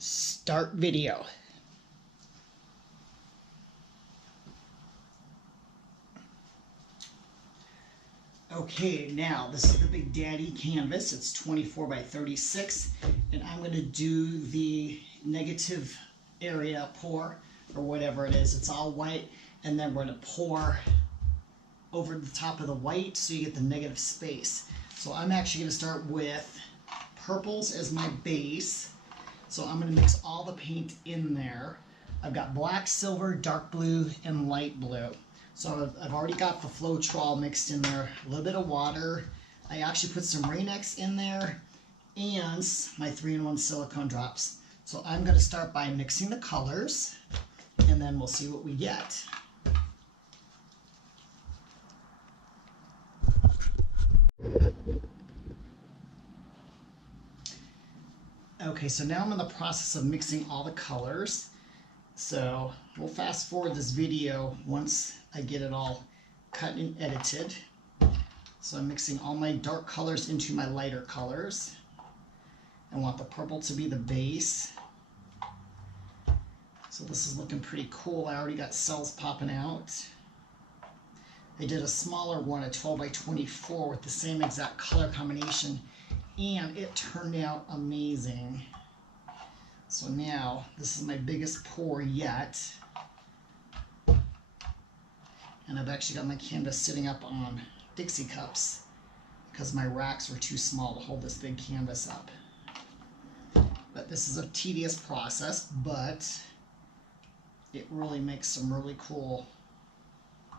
Start video. Okay, now this is the Big Daddy canvas. It's 24 by 36, and I'm going to do the negative area pour, or whatever it is. It's all white, and then we're going to pour over the top of the white so you get the negative space. So I'm actually going to start with purples as my base. So I'm going to mix all the paint in there. I've got black, silver, dark blue, and light blue. So I've already got the Floetrol mixed in there, a little bit of water. I actually put some Rain-X in there and my 3-in-1 silicone drops. So I'm going to start by mixing the colors, and then we'll see what we get. Okay, so now I'm in the process of mixing all the colors. So we'll fast forward this video once I get it all cut and edited. So I'm mixing all my dark colors into my lighter colors. I want the purple to be the base. So this is looking pretty cool. I already got cells popping out. I did a smaller one, a 12 by 24 with the same exact color combination, and it turned out amazing. So now, this is my biggest pour yet. And I've actually got my canvas sitting up on Dixie cups because my racks were too small to hold this big canvas up. But this is a tedious process, but it really makes some really cool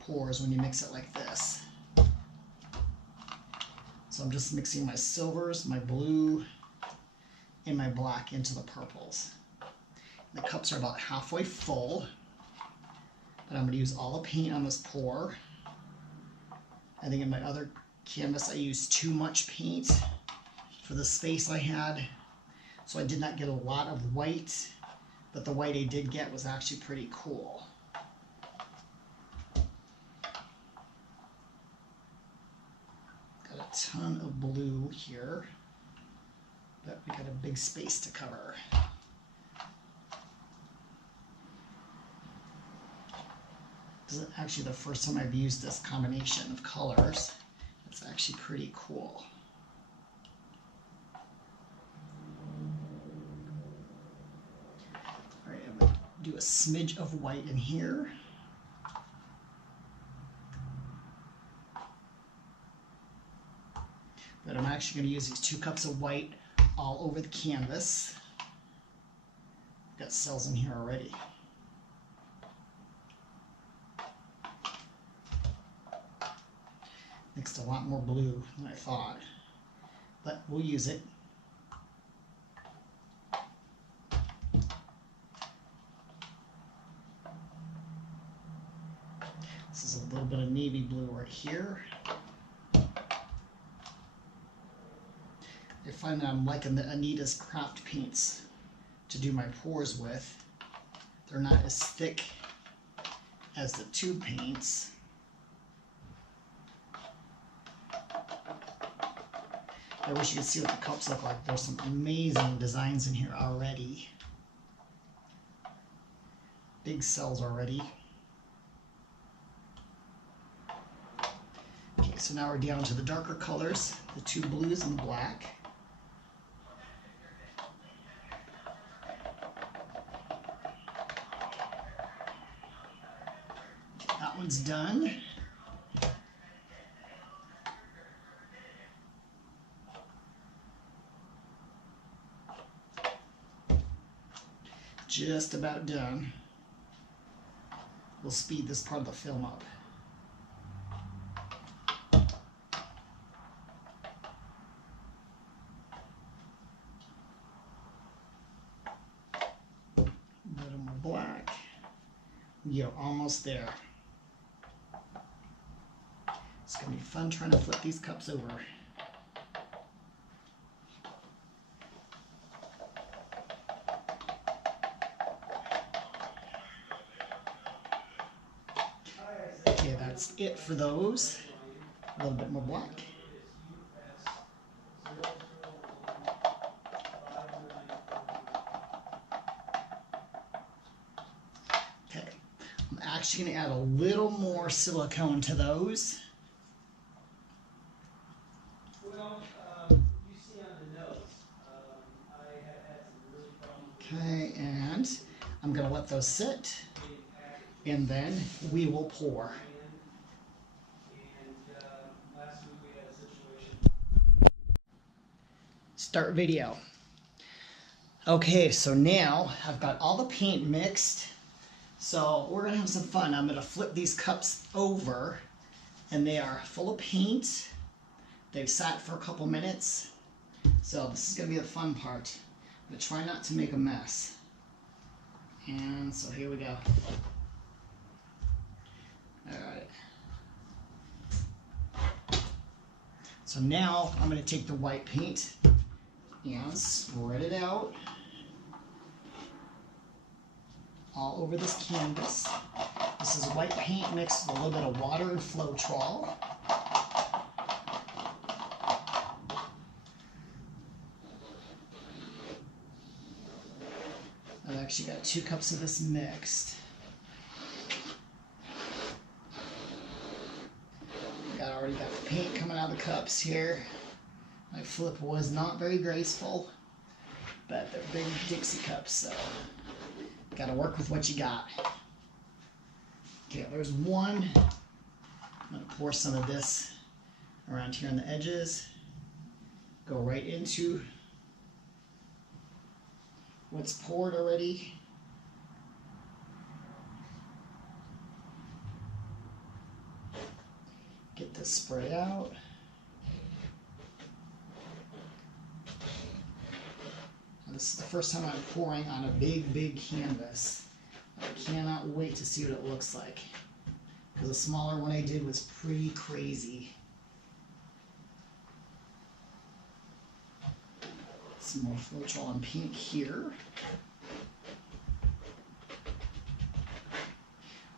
pours when you mix it like this. So I'm just mixing my silvers, my blue, and my black into the purples. The cups are about halfway full, but I'm going to use all the paint on this pour. I think in my other canvas I used too much paint for the space I had, so I did not get a lot of white, but the white I did get was actually pretty cool. Got a ton of blue here, but we got a big space to cover. This is actually the first time I've used this combination of colors. It's actually pretty cool. All right, I'm going to do a smidge of white in here. But I'm actually going to use these 2 cups of white all over the canvas. I've got cells in here already. Mixed a lot more blue than I thought, but we'll use it. This is a little bit of navy blue right here. I find that I'm liking the Anita's craft paints to do my pours with. They're not as thick as the tube paints. I wish you could see what the cups look like. There's some amazing designs in here already. Big cells already. Okay, so now we're down to the darker colors, the 2 blues and the black. That one's done. Just about done. We'll speed this part of the film up. A little more black. You're almost there. It's going to be fun trying to flip these cups over. Okay, that's it for those. A little bit more black. actually going to add a little more silicone to those. Well, you see on the notes, I have had some really problems. Okay, and I'm going to let those sit, and then we will pour. And last week we had a situation. Start video. Okay, so now I've got all the paint mixed. So we're going to have some fun. I'm going to flip these cups over, and they are full of paint. They've sat for a couple minutes. So this is going to be the fun part. I'm going to try not to make a mess. And so here we go. Alright. So now I'm going to take the white paint and spread it out all over this canvas. This is white paint mixed with a little bit of water and Floetrol. I've actually got 2 cups of this mixed. Already got the paint coming out of the cups here. My flip was not very graceful, but they're big Dixie cups, so gotta work with what you got. Okay, there's one. I'm gonna pour some of this around here on the edges. Go right into what's poured already. Get this spread out. And this is the first time I'm pouring on a big canvas. I cannot wait to see what it looks like, because the smaller one I did was pretty crazy. Some more Floetrol and paint here.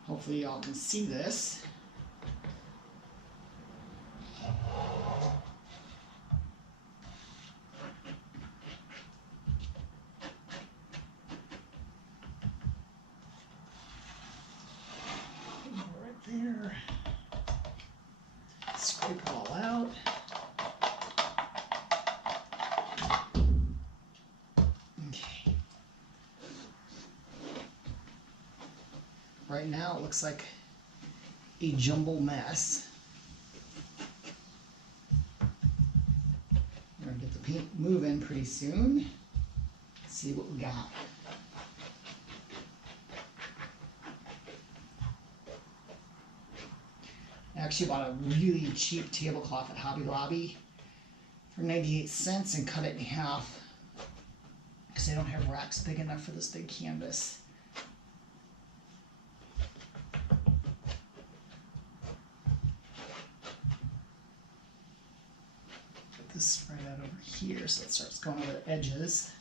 Hopefully y'all can see this. Right there. Scrape it all out. Okay. Right now it looks like a jumble mess. We're gonna get the paint moving pretty soon. See what we got. I actually bought a really cheap tablecloth at Hobby Lobby for 98 cents and cut it in half because I don't have racks big enough for this big canvas. Put this spread out over here so it starts going over the edges.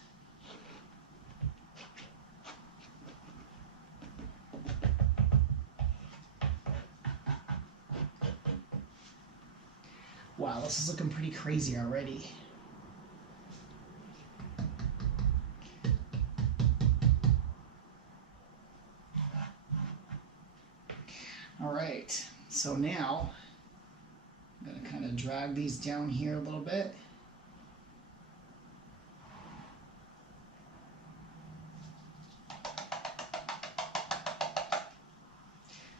Wow, this is looking pretty crazy already. All right, so now I'm going to kind of drag these down here a little bit.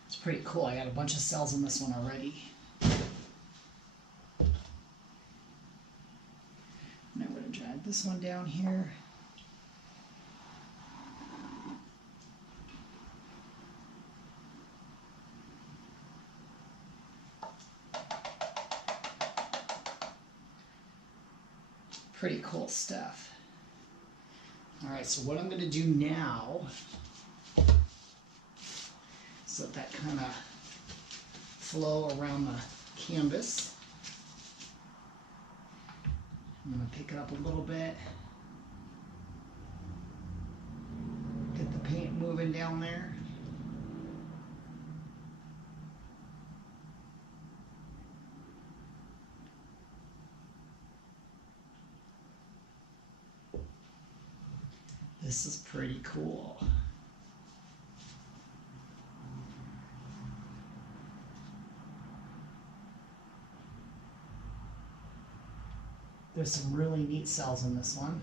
It's pretty cool. I got a bunch of cells in this one already. And I'm going to drag this one down here. Pretty cool stuff. All right, so what I'm going to do now, so that kind of flow around the canvas. I'm going to pick it up a little bit. Get the paint moving down there. This is pretty cool. There's some really neat cells in this one.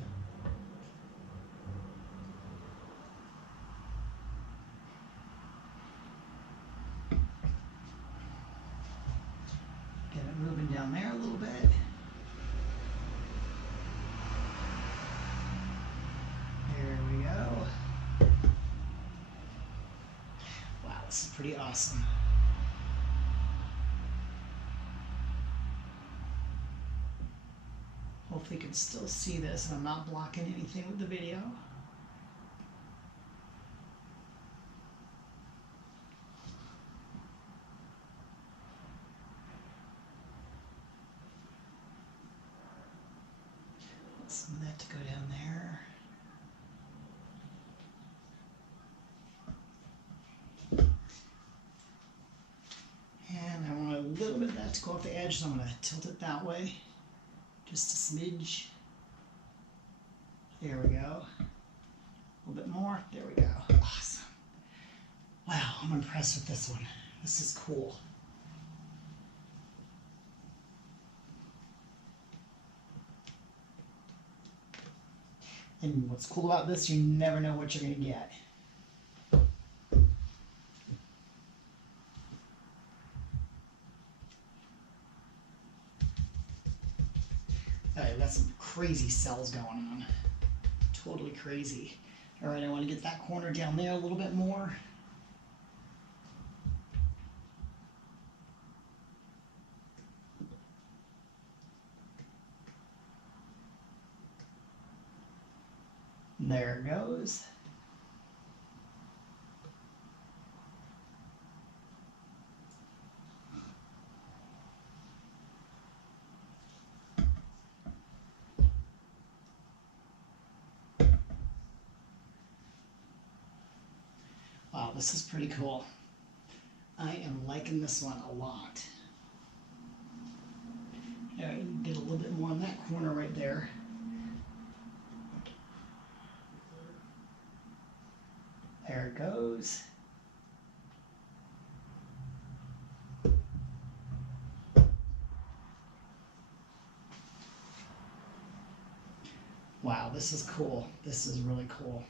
Get it moving down there a little bit. There we go. Wow, this is pretty awesome. Hopefully you can still see this and I'm not blocking anything with the video. Some of that to go down there. And I want a little bit of that to go off the edge, so I'm going to tilt it that way. Just a smidge. There we go. A little bit more. There we go. Awesome. Wow, I'm impressed with this one. This is cool. And what's cool about this, you never know what you're going to get. I've got some crazy cells going on. Totally crazy. All right, I want to get that corner down there a little bit more. There it goes. Wow, this is pretty cool. I am liking this one a lot. Yeah, you can get a little bit more on that corner right there. There it goes. Wow, this is cool. This is really cool.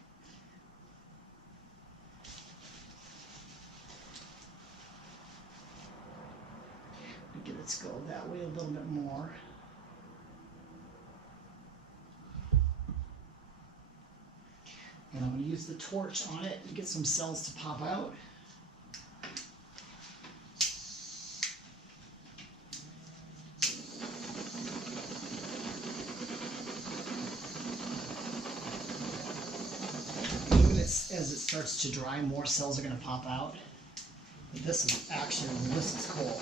Get it to go that way a little bit more. And I'm going to use the torch on it to get some cells to pop out. Even as it starts to dry, more cells are going to pop out. But this is cool.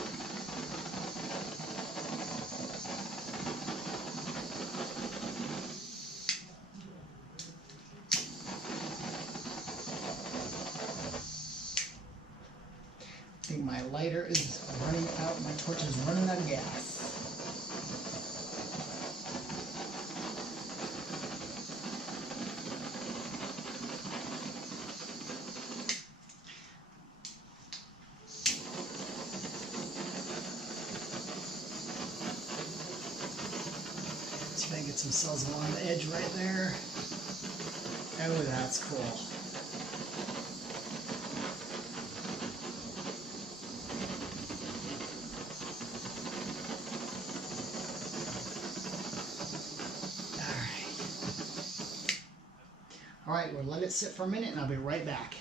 I think my lighter is running out, my torch is running out of gas. Let's try and get some cells along the edge right there. Oh, that's cool. All right, we'll let it sit for a minute and I'll be right back.